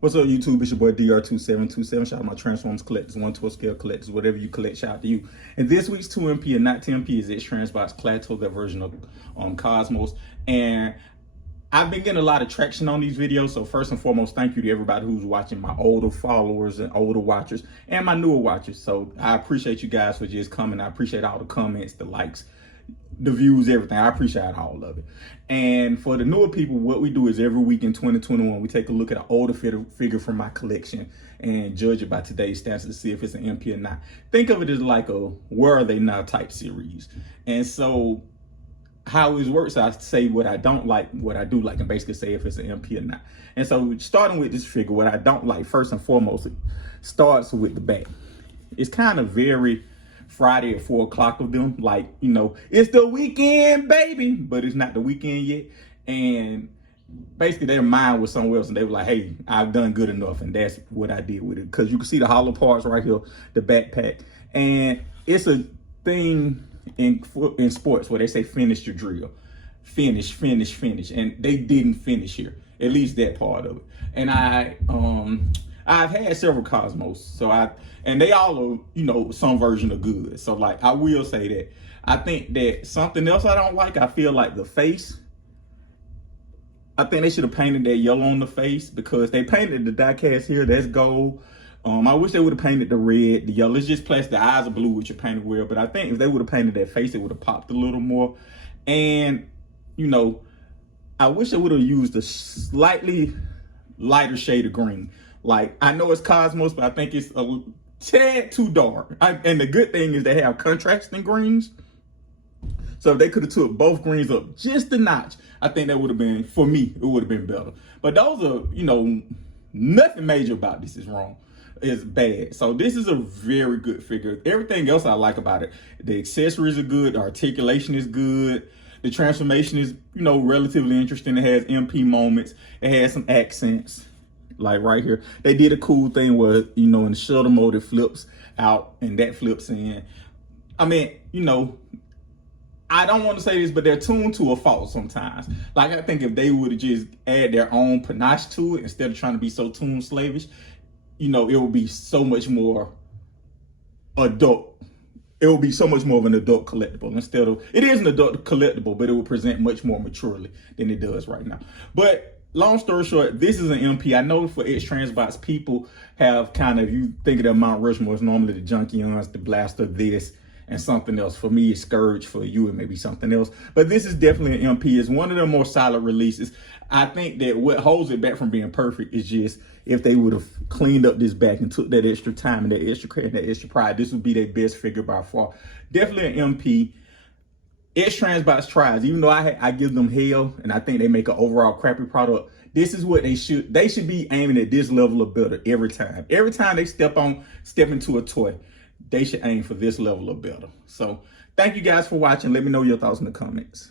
What's up, YouTube? It's your boy DR2727. Shout out my Transformers collectors, 1/12 scale collectors, whatever you collect, shout out to you. And this week's 2MP and not 10P is X-tranbots Klaatu, their version of Cosmos. And I've been getting a lot of traction on these videos. So first and foremost, thank you to everybody who's watching, my older followers and older watchers and my newer watchers. So I appreciate you guys for just coming. I appreciate all the comments, the likes, the views, everything. I appreciate all of it. And for the newer people, what we do is every week in 2021, we take a look at an older figure from my collection and judge it by today's stats to see if it's an MP or not. Think of it as like a where are they now type series. And so how it works, I say what I don't like, what I do like, and basically say if it's an MP or not. And so starting with this figure, what I don't like, first and foremost, it starts with the back. It's kind of very Friday at 4 o'clock of them, like, you know, it's the weekend, baby, but it's not the weekend yet. And basically their mind was somewhere else, and they were like, hey, I've done good enough, and that's what I did with it. Because you can see the hollow parts right here, the backpack, and it's a thing in sports where they say finish your drill, finish, and they didn't finish here, at least that part of it. And I've had several Cosmos, and they all are, you know, some version of good. So like, I will say that I think that something else I don't like, I feel like the face, I think they should have painted that yellow on the face, because they painted the die cast here, that's gold. I wish they would have painted the red, the yellow. It's just plastic. The eyes are blue, which are painted well, but I think if they would have painted that face, it would have popped a little more. And, you know, I wish they would have used a slightly lighter shade of green. Like, I know it's Cosmos, but I think it's a tad too dark. And the good thing is they have contrasting greens. So if they could have took both greens up just a notch, I think that would have been, for me, it would have been better. But those are, you know, nothing major about this is wrong. It's bad. So this is a very good figure. Everything else I like about it, the accessories are good, the articulation is good, the transformation is, you know, relatively interesting. It has MP moments, it has some accents. Like right here, they did a cool thing where, you know, in the shuttle mode, it flips out and that flips in. I mean, you know, I don't want to say this, but they're tuned to a fault sometimes. Like, I think if they would have just add their own panache to it instead of trying to be so tune slavish, you know, it would be so much more adult. It will be so much more of an adult collectible instead of, it is an adult collectible, but it will present much more maturely than it does right now. But long story short, this is an MP. I know for X-tranbots, people have kind of, you think of the Mount Rushmore, it's normally the Junkions, the Blaster, this, and something else. For me, it's Scourge. For you, it may be something else. But this is definitely an MP. It's one of the more solid releases. I think that what holds it back from being perfect is just if they would have cleaned up this back and took that extra time and that extra credit and that extra pride, this would be their best figure by far. Definitely an MP. X-tranbots tries, even though I give them hell and I think they make an overall crappy product, this is what they should be aiming at, this level of better every time. Every time they step into a toy, they should aim for this level of better. So thank you guys for watching. Let me know your thoughts in the comments.